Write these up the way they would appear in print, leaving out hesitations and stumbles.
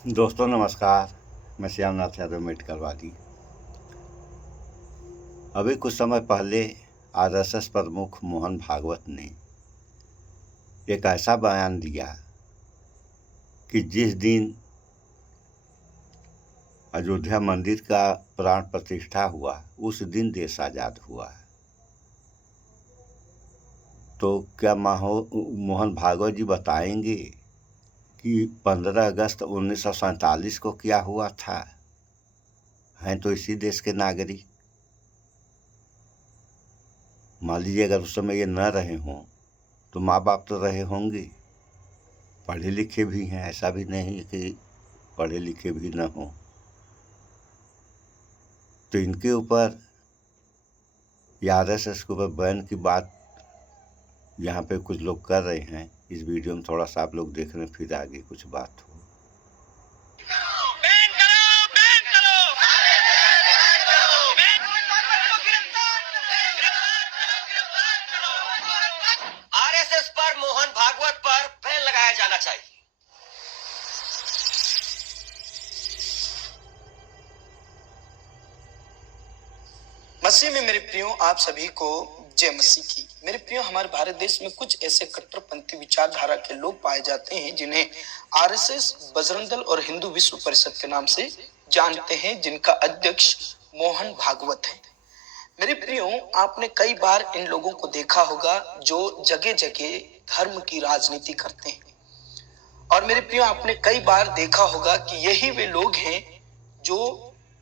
दोस्तों नमस्कार। मैं श्यामनाथ यादव मेटकलवादी। अभी कुछ समय पहले आरएसएस प्रमुख मोहन भागवत ने एक ऐसा बयान दिया कि जिस दिन अयोध्या मंदिर का प्राण प्रतिष्ठा हुआ उस दिन देश आज़ाद हुआ। तो क्या मोहन भागवत जी बताएंगे कि 15 अगस्त 1947 को क्या हुआ था? हैं तो इसी देश के नागरिक। मान लीजिए अगर उस समय ये न रहे हों तो माँ बाप तो रहे होंगे, पढ़े लिखे भी हैं, ऐसा भी नहीं कि पढ़े लिखे भी न हों। तो इनके ऊपर या आरएसएस के ऊपर बैन की बात यहाँ पे कुछ लोग कर रहे हैं। इस वीडियो में थोड़ा सा आप लोग देख रहे हैं, फिर आगे कुछ बात हो। आरएसएस पर मोहन भागवत पर बैन लगाया जाना चाहिए। मसीह में मेरे प्रियो, आप सभी को जय मसीह की। मेरे प्रियो, हमारे भारत देश में कुछ ऐसे कट्टरपंथी विचारधारा के लोग पाए जाते हैं जिन्हें आरएसएस, बजरंग दल और हिंदू विश्व परिषद के नाम से जानते हैं, जिनका अध्यक्ष मोहन भागवत है। मेरे प्रियो, आपने कई बार इन लोगों को देखा होगा जो जगह जगह धर्म की राजनीति करते हैं। और मेरे प्रियो, आपने कई बार देखा होगा कि यही वे लोग हैं जो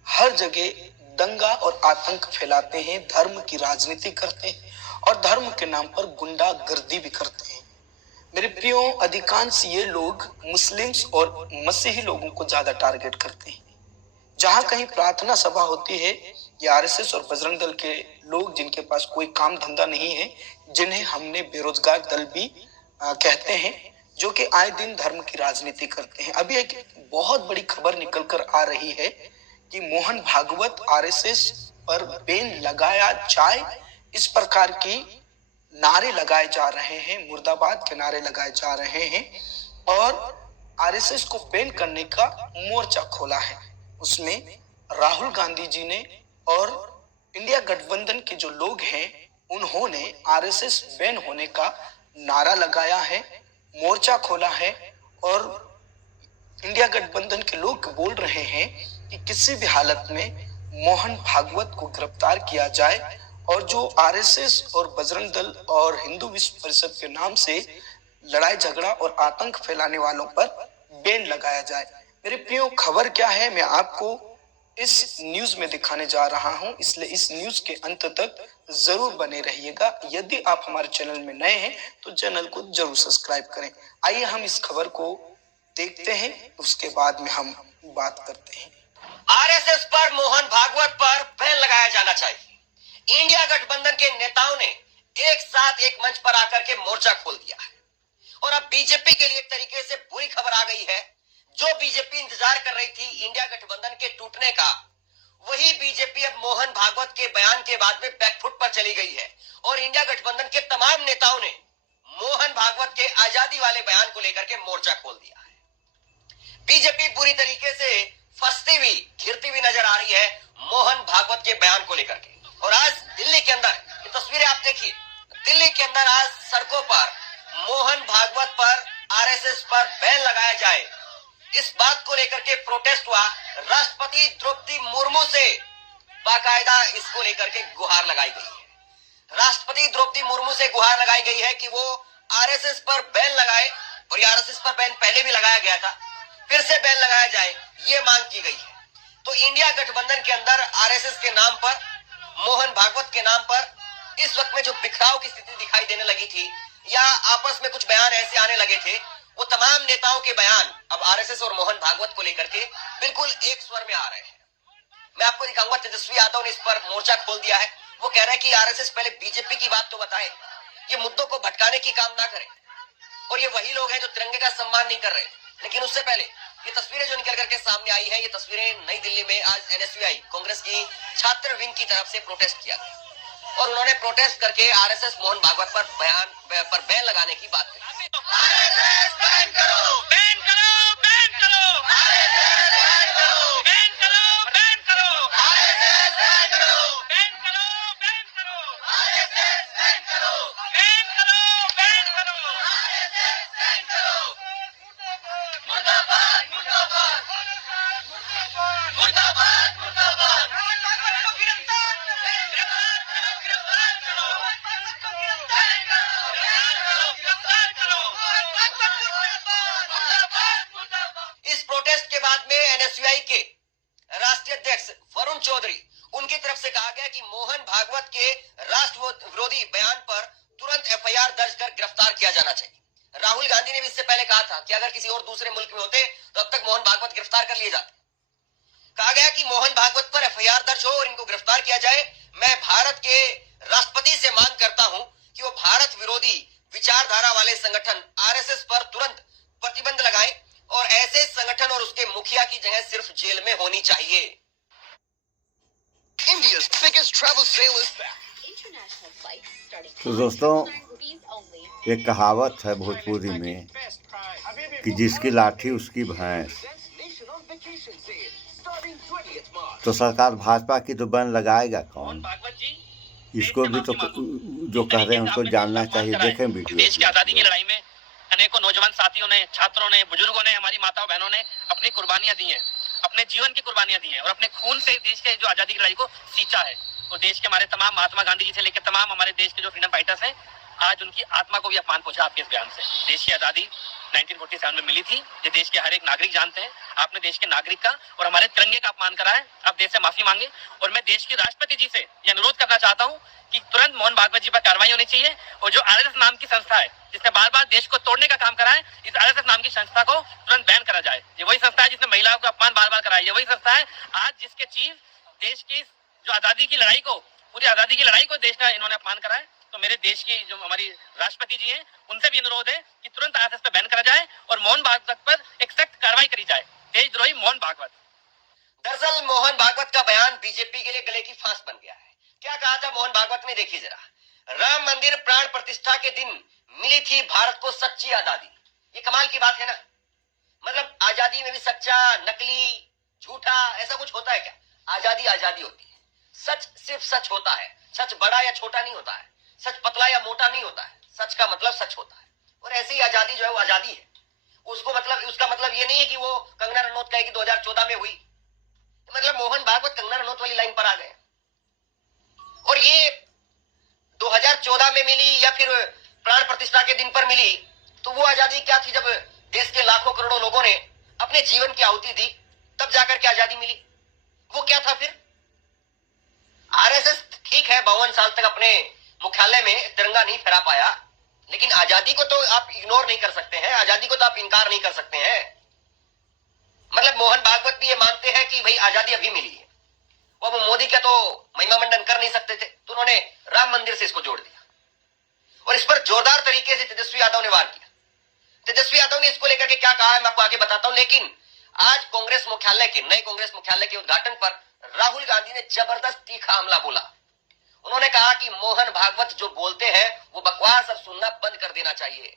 हर जगह दंगा और आतंक फैलाते हैं, धर्म की राजनीति करते हैं और धर्म के नाम पर गुंडागर्दी भी करते हैं। मेरे प्रियो, अधिकांश ये लोग मुस्लिम्स और मसीही लोगों को ज्यादा टारगेट करते हैं। जहां कहीं प्रार्थना सभा होती है, ये आरएसएस और बजरंग दल के लोग, जिनके पास कोई काम धंधा नहीं है, जिन्हें हमने बेरोजगार दल भी कहते हैं, जो कि आए दिन धर्म की राजनीति करते हैं। अभी एक बहुत बड़ी खबर निकल कर आ रही है कि मोहन भागवत आरएसएस पर बैन लगाया जाए, इस प्रकार की नारे लगाए जा रहे हैं, मुर्दाबाद के नारे लगाए जा रहे हैं और आरएसएस को बैन करने का मोर्चा खोला है। उसमें राहुल गांधी जी ने और इंडिया गठबंधन के जो लोग हैं उन्होंने आरएसएस बैन होने का नारा लगाया है, मोर्चा खोला है और इंडिया गठबंधन के लोग बोल रहे हैं कि किसी भी हालत में मोहन भागवत को गिरफ्तार किया जाए और जो आरएसएस और बजरंग दल और हिंदू विश्व परिषद के नाम से लड़ाई झगड़ा और आतंक फैलाने वालों पर बैन लगाया जाए। मेरे प्रियो, खबर क्या है मैं आपको इस न्यूज में दिखाने जा रहा हूं, इसलिए इस न्यूज के अंत तक जरूर बने रहिएगा। यदि आप हमारे चैनल में नए हैं तो चैनल को जरूर सब्सक्राइब करें। आइए हम इस खबर को देखते हैं, उसके बाद में हम बात करते हैं। आरएसएस पर मोहन भागवत पर बैन लगाया जाना चाहिए। इंडिया गठबंधन के नेताओं ने एक साथ एक मंच पर आकर के मोर्चा खोल दिया है और अब बीजेपी के लिए एक तरीके से बुरी खबर आ गई है। जो बीजेपी इंतजार कर रही थी इंडिया गठबंधन के टूटने का, वही बीजेपी अब मोहन भागवत के बयान के बाद में बैकफुट पर चली गई है और इंडिया गठबंधन के तमाम नेताओं ने मोहन भागवत के आजादी वाले बयान को लेकर के मोर्चा खोल दिया है। बीजेपी पूरी तरीके से फंसती हुई, घिरती हुई नजर आ रही है मोहन भागवत के बयान को लेकर के। और आज दिल्ली के अंदर ये तस्वीरें आप देखिए, दिल्ली के अंदर आज सड़कों पर मोहन भागवत पर, आरएसएस पर बैन लगाया जाए, इस बात को लेकर के प्रोटेस्ट हुआ। राष्ट्रपति द्रौपदी मुर्मू से बाकायदा इसको लेकर के गुहार लगाई गई है। राष्ट्रपति द्रौपदी मुर्मू से गुहार लगाई गई है कि वो आरएसएस पर बैन लगाए, और ये आरएसएस पर बैन पहले भी लगाया गया था, फिर से बैन लगाया जाए, ये मांग की गई है। तो इंडिया गठबंधन के अंदर आरएसएस के नाम पर, मोहन भागवत के नाम पर इस वक्त में जो बिखराव की स्थिति दिखाई देने लगी थी या आपस में कुछ बयान ऐसे आने लगे थे, वो तमाम नेताओं के बयान अब आरएसएस और मोहन भागवत को लेकर के बिल्कुल एक स्वर में आ रहे हैं। मैं आपको दिखाऊंगा, तेजस्वी यादव ने इस पर मोर्चा खोल दिया है। वो कह रहा है कि आरएसएस पहले बीजेपी की बात तो बताए, ये मुद्दों को भटकाने की काम ना करे। और ये वही लोग हैं जो तिरंगे का सम्मान नहीं कर रहे। लेकिन उससे पहले ये तस्वीरें जो निकल करके सामने आई है, ये तस्वीरें नई दिल्ली में आज एनएसयूआई, कांग्रेस की छात्र विंग की तरफ से प्रोटेस्ट किया गया और उन्होंने प्रोटेस्ट करके आरएसएस मोहन भागवत पर बैन लगाने की बात कही। आरएसएस बैन करो, बैन करो, बैन करो। इस प्रोटेस्ट के बाद में एनएसयूआई के राष्ट्रीय अध्यक्ष वरुण चौधरी उनकी तरफ से कहा गया कि मोहन भागवत के राष्ट्र विरोधी बयान पर तुरंत एफआईआर दर्ज कर गिरफ्तार किया जाना चाहिए। राहुल गांधी ने भी इससे पहले कहा था कि अगर किसी और दूसरे मुल्क में होते तो अब तक मोहन भागवत गिरफ्तार कर लिए जाते। कहा गया कि मोहन भागवत पर एफआईआर दर्ज हो और इनको गिरफ्तार किया जाए। मैं भारत के राष्ट्रपति से मांग करता हूं कि वो भारत विरोधी विचारधारा वाले संगठन आरएसएस पर तुरंत प्रतिबंध लगाएं और ऐसे संगठन और उसके मुखिया की जगह सिर्फ जेल में होनी चाहिए। India's biggest travel sale is back. तो दोस्तों, एक कहावत है भोजपुरी में कि जिसकी लाठी उसकी भैंस। तो सरकार भाजपा की तो बैन लगाएगा कौन? इसको भी तो जो कह रहे हैं उनको जानना चाहिए। देखें वीडियो। देश की आजादी की लड़ाई में अनेकों नौजवान साथियों ने, छात्रों ने, बुजुर्गों ने, हमारी माताओं बहनों ने अपनी कुर्बानियां दी हैं, अपने जीवन की कुर्बानियां दी हैं और अपने खून से देश के जो आजादी की लड़ाई को सींचा है। तो देश के हमारे तमाम महात्मा गांधी जी से लेकर तमाम हमारे देश के जो फ्रीडम फाइटर्स हैं, आज उनकी आत्मा को भी अपमान पहुंचा आपके इस बयान से। देश की आजादी 1947 में मिली थी, ये देश के हर एक नागरिक जानते हैं। आपने देश के नागरिक का और हमारे तिरंगे का अपमान करा है। आप देश से माफी मांगे और मैं देश के राष्ट्रपति जी से यह अनुरोध करना चाहता हूं कि तुरंत मोहन भागवत जी पर कार्रवाई होनी चाहिए और जो आरएसएस नाम की संस्था है जिसने बार बार देश को तोड़ने का काम करा है, इस आरएसएस नाम की संस्था को तुरंत बैन करा जाए। ये वही संस्था है जिसने महिलाओं का अपमान बार बार कराया। ये वही संस्था है आज जिसके चीफ देश की जो आजादी की लड़ाई को, पूरी आजादी की लड़ाई को देश का इन्होंने अपमान करा है। तो मेरे देश की जो हमारी राष्ट्रपति जी हैं उनसे भी अनुरोध है कि तुरंत आरएसएस पे बैन करा जाए और मोहन भागवत पर एक सख्त कार्रवाई करी जाए। देशद्रोही मोहन भागवत। दरअसल मोहन भागवत का बयान बीजेपी के लिए गले की फांस बन गया है। क्या कहा था मोहन भागवत ने, देखिए जरा। राम मंदिर प्राण प्रतिष्ठा के दिन मिली थी भारत को सच्ची आजादी। ये कमाल की बात है ना। मतलब आजादी में भी सच्चा, नकली, झूठा ऐसा कुछ होता है क्या? आजादी आजादी होती है। सच सिर्फ सच होता है। सच बड़ा या छोटा नहीं होता है। सच पतला या मोटा नहीं होता है। सच का मतलब सच होता है। और ऐसे ही आजादी जो है वो आजादी है। उसको मतलब, उसका मतलब ये नहीं है कि वो कंगना रनौत कहेगी 2014 में हुई। मतलब मोहन भागवत कंगना रनौत वाली लाइन पर आ गए। और ये 2014 में मिली या फिर प्राण प्रतिष्ठा के दिन पर मिली, तो वो आजादी क्या थी? जब देश के लाखों करोड़ों लोगों ने अपने जीवन की आहुति दी, तब जाकर के आजादी मिली। वो क्या था फिर? आरएसएस ठीक है 52 साल तक अपने मुख्यालय में तिरंगा नहीं फहरा पाया, लेकिन आजादी को तो आप इग्नोर नहीं कर सकते हैं। आजादी को तो आप इनकार नहीं कर सकते हैं। मतलब मोहन भागवत भी ये मानते हैं कि भाई आजादी अभी मिली है। वो मोदी का तो महिमा मंडन कर नहीं सकते थे, तो उन्होंने राम मंदिर से इसको जोड़ दिया और इस पर जोरदार तरीके से तेजस्वी यादव ने वार किया। तेजस्वी यादव ने इसको लेकर के क्या कहा है मैं आपको आगे बताता हूं। लेकिन आज कांग्रेस मुख्यालय के, नए कांग्रेस मुख्यालय के उद्घाटन पर राहुल गांधी ने जबरदस्त तीखा हमला बोला। उन्होंने कहा कि मोहन भागवत जो बोलते हैं वो बकवास अब सुनना बंद कर देना चाहिए।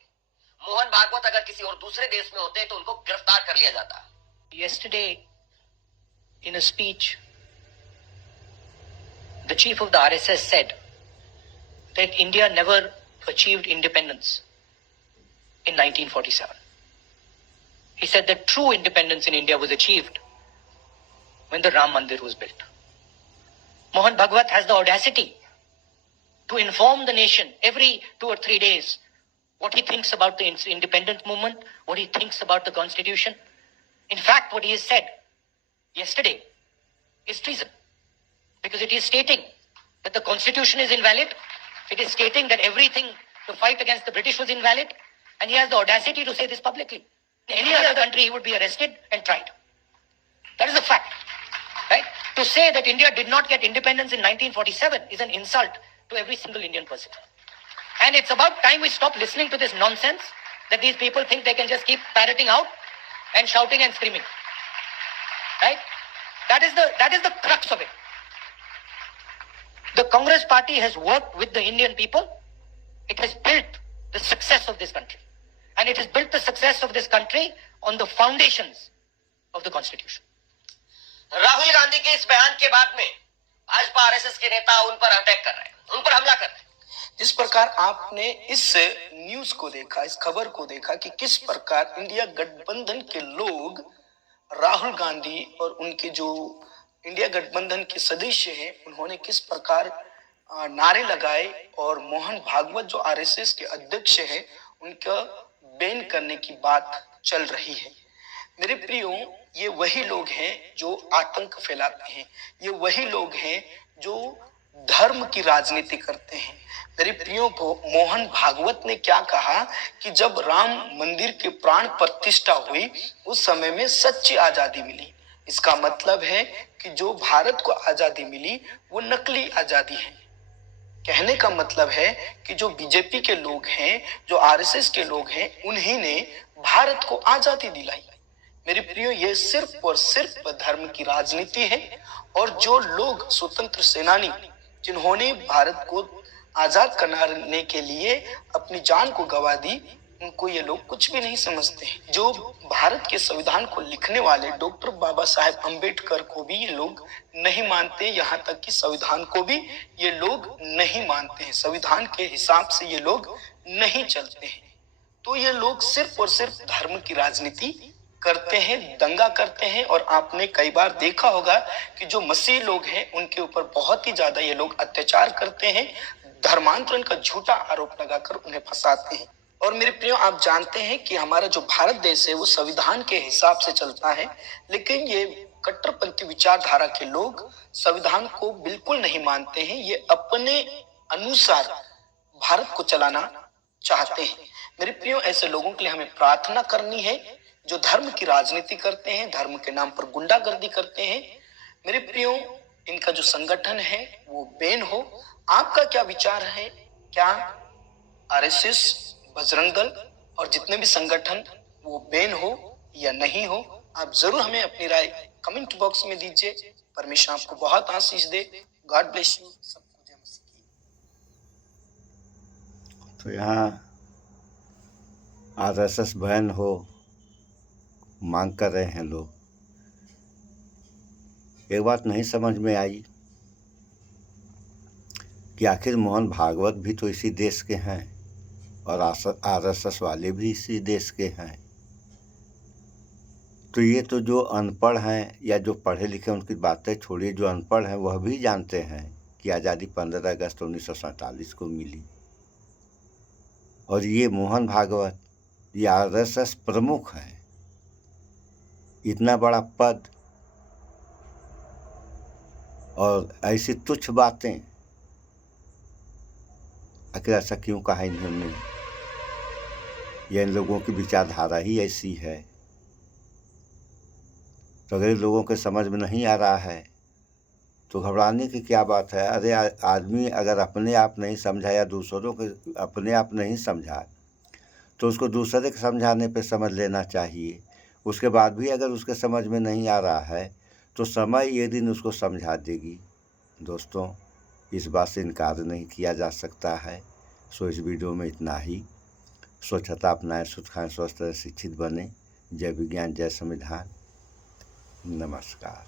मोहन भागवत अगर किसी और दूसरे देश में होते तो उनको गिरफ्तार कर लिया जाता। Yesterday, in a speech, the chief of the RSS said that India never achieved independence in 1947. He said that true independence in India was achieved when the Ram Mandir was built. Mohan Bhagwat has the audacity to inform the nation every 2 or 3 days what he thinks about the independent movement, what he thinks about the constitution. In fact, what he has said yesterday is treason, because it is stating that the constitution is invalid. It is stating that everything to fight against the British was invalid, and he has the audacity to say this publicly. In any other country, he would be arrested and tried. That is a fact, right? To say that India did not get independence in 1947 is an insult to every single Indian person. And it's about time we stop listening to this nonsense that these people think they can just keep parroting out and shouting and screaming, right? That is the crux of it. The Congress party has worked with the Indian people. It has built the success of this country, and it has built the success of this country on the foundations of the Constitution. Rahul Gandhi के इस बयान के बाद में Bhajpa RSS के नेता उन पर अटैक कर रहे हैं, उन पर हमला कर रहे हैं। जिस प्रकार आपने इस न्यूज को देखा, इस खबर को देखा कि किस प्रकार इंडिया गठबंधन के लोग राहुल गांधी और उनके जो इंडिया गठबंधन के सदस्य हैं उन्होंने किस प्रकार नारे लगाए और मोहन भागवत जो आरएसएस के अध्यक्ष हैं उनका बैन करने की बात चल रही है। मेरे प्रियो, ये वही लोग हैं जो आतंक फैलाते हैं, ये वही लोग हैं जो धर्म की राजनीति करते हैं। मेरे प्रियो को मोहन भागवत ने क्या कहा कि जब राम मंदिर के प्राण प्रतिष्ठा हुई उस समय में सच्ची आजादी मिली। इसका मतलब है कि जो भारत को आजादी मिली वो नकली आजादी है। कहने का मतलब है कि जो बीजेपी के लोग हैं, जो आरएसएस के लोग हैं, उन्हीं ने भारत को आजादी दिलाई। मेरे प्रियो, ये सिर्फ और सिर्फ धर्म की राजनीति है। और जो लोग स्वतंत्र सेनानी जिन्होंने भारत को आजाद कराने के लिए अपनी जान को गंवा दी, उनको ये लोग कुछ भी नहीं समझते हैं। जो भारत के संविधान को लिखने वाले डॉक्टर बाबा साहेब अंबेडकर को भी ये लोग नहीं मानते, यहाँ तक कि संविधान को भी ये लोग नहीं मानते हैं। संविधान के हिसाब से ये लोग नहीं चलते हैं। तो ये लोग सिर्फ और सिर्फ धर्म की राजनीति करते हैं, दंगा करते हैं। और आपने कई बार देखा होगा कि जो मसीह लोग हैं उनके ऊपर बहुत ही ज्यादा ये लोग अत्याचार करते हैं, धर्मांतरण का झूठा आरोप लगाकर उन्हें फंसाते हैं। और मेरे प्रियो, आप जानते हैं कि हमारा जो भारत देश है वो संविधान के हिसाब से चलता है, लेकिन ये कट्टरपंथी विचारधारा के लोग संविधान को बिल्कुल नहीं मानते हैं। ये अपने अनुसार भारत को चलाना चाहते हैं। मेरे प्रियो, ऐसे लोगों के लिए हमें प्रार्थना करनी है जो धर्म की राजनीति करते हैं, धर्म के नाम पर गुंडागर्दी करते हैं। मेरे प्रियो, इनका जो संगठन है वो बैन हो। आपका क्या विचार है? क्या आरएसएस, बजरंग दल और जितने भी संगठन वो बैन हो या नहीं हो? आप जरूर हमें अपनी राय कमेंट बॉक्स में दीजिए। परमेश्वर आपको बहुत आशीष दे। God bless you. सबको जय मसीह की। तो यहाँ आरएसएस बैन हो मांग कर रहे हैं लोग। एक बात नहीं समझ में आई कि आखिर मोहन भागवत भी तो इसी देश के हैं और आरएसएस वाले भी इसी देश के हैं। तो ये तो जो अनपढ़ हैं या जो पढ़े लिखे उनकी बातें छोड़िए, जो अनपढ़ हैं वह भी जानते हैं कि आज़ादी 15 अगस्त 1947 को मिली। और ये मोहन भागवत ये आरएसएस प्रमुख है। इतना बड़ा पद और ऐसी तुच्छ बातें, आखिर ऐसा क्यों कहा इन्होंने? या इन लोगों की विचारधारा ही ऐसी है। तो अगर लोगों के समझ में नहीं आ रहा है तो घबराने की क्या बात है? अरे आदमी अगर अपने आप नहीं समझा या दूसरों के अपने आप नहीं समझा तो उसको दूसरे के समझाने पे समझ लेना चाहिए। उसके बाद भी अगर उसके समझ में नहीं आ रहा है तो समय ये दिन उसको समझा देगी। दोस्तों, इस बात से इनकार नहीं किया जा सकता है। सो इस वीडियो में इतना ही। स्वच्छता अपनाएं, शुद्ध खाएं, स्वस्थ रहें, शिक्षित बने। जय विज्ञान, जय संविधान। नमस्कार।